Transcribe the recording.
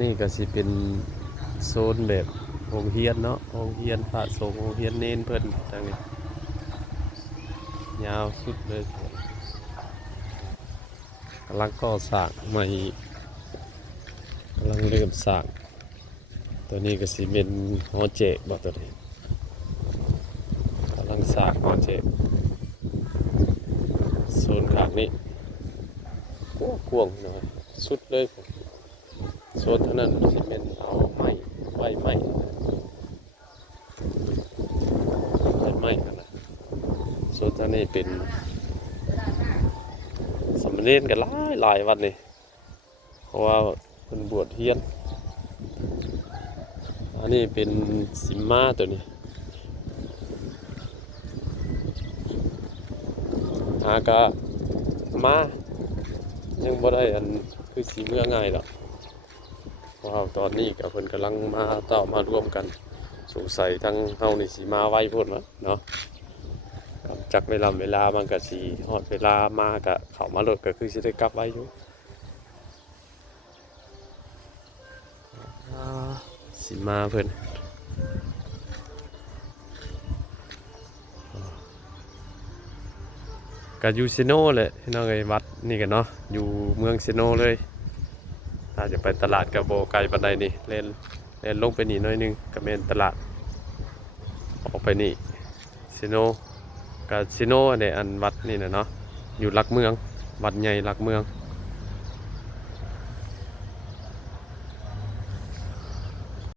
นี่ก็สิเป็นโซนแบบโรงเรียนเนาะโรงเรียนพระสงฆ์โรงเรียนเน้นเพิ่นทางนี้ยาวสุดเลยกำลังก่อสร้างใหม่กำลังเริ่มสร้างตัวนี้ก็สิเป็นหอเจกบ่ตัวนี้กำลังสร้างหอเจกโซนข้างนี้กว้างๆหน่อยสุดเลยโซนเท่านั้นสิเป็นเอาไม้ไว้ไม้ต้นไม้กันนะโซนเท่านี้เป็นสามเณรกันหลายวันนี่เพราะว่าเป็นบวชเฮียนอันนี้เป็นสิมมาตัวนี้อากะมายังบ่ได้อันคือสีเมื่อง่ายหรอกว้าวตอนนี้กับเพิ่นกำลังมาต่อมาร่วมกันสงสัยทั้งเฮานี่สิมาไวโพดวะเนาะจักเวลามันก็สิฮอดเวลามากะเข้ามารถก็คือสิได้กลับไว้อยู่สิมาเพิ่นก็อยู่เซโนแหละพี่น้องเอ้ยวัดนี่กันเนาะอยู่เมืองเซโนเลยถ้าจะไปตลาดก็บ่ไกลปานใดนี่เล่นลงไปนี่หน่อยนึงก็แม่นตลาดออกไปนี่เซโนกับเซโนอันนี้อันวัดนี่นะเนาะอยู่หลักเมืองวัดใหญ่หลักเมือง